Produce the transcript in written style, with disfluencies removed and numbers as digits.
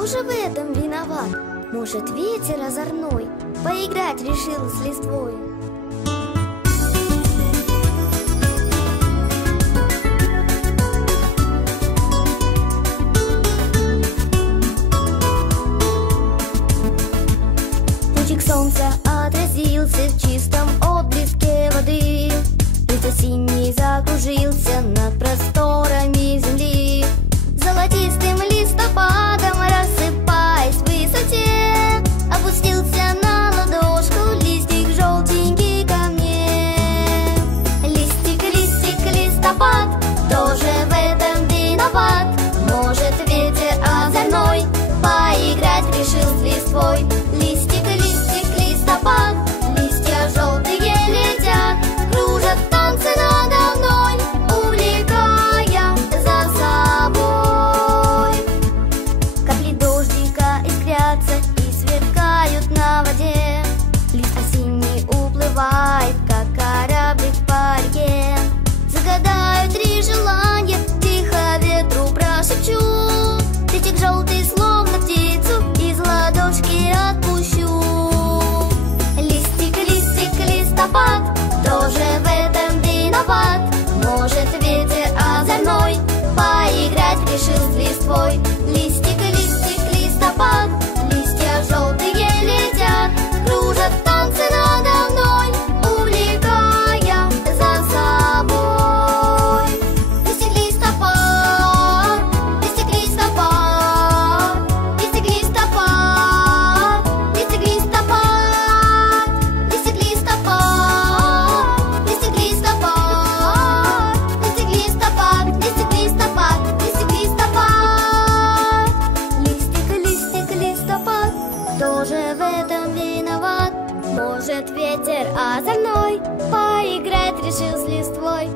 Кто же в этом виноват? Может, ветер озорной поиграть решил с листвой? Лучик солнца отразился в чистом отблеске воды. Ветер синий закружился над просторами земли. Золотистым листопадом, рассыпаясь в высоте, опустился на ладошку листик желтенький ко мне. Листик, листик, листопад, тоже в этом виноват. Может, ветер озорной поиграть решил с листвой. Листик, листик, листопад, листья желтые летят, кружат танцы надо мной, увлекая за собой. Капли дождика искрятся и сверкают на воде. Лист осенний уплывает, как кораблик по реке. Загадаю 3 желания, тихо ветру прошепчу. Листик желтый, словно птицу, из ладошки отпущу. Листик, листик, листопад, тоже в этом виноват. Может, ветер озорной поиграть решил с листвой. Листик, листик, листопад, листья желтые летят, кружат танцы надо мной, увлекая за собой. Листик, листопад, листик, листопад, листик, листопад, листик, листопад, листик, листопад, листик, листопад, листик, листопад, листик, листопад, листик, листопад. Листик, листик, листопад, тоже в этом виноват. Может, ветер озорной поиграть решил с листвой.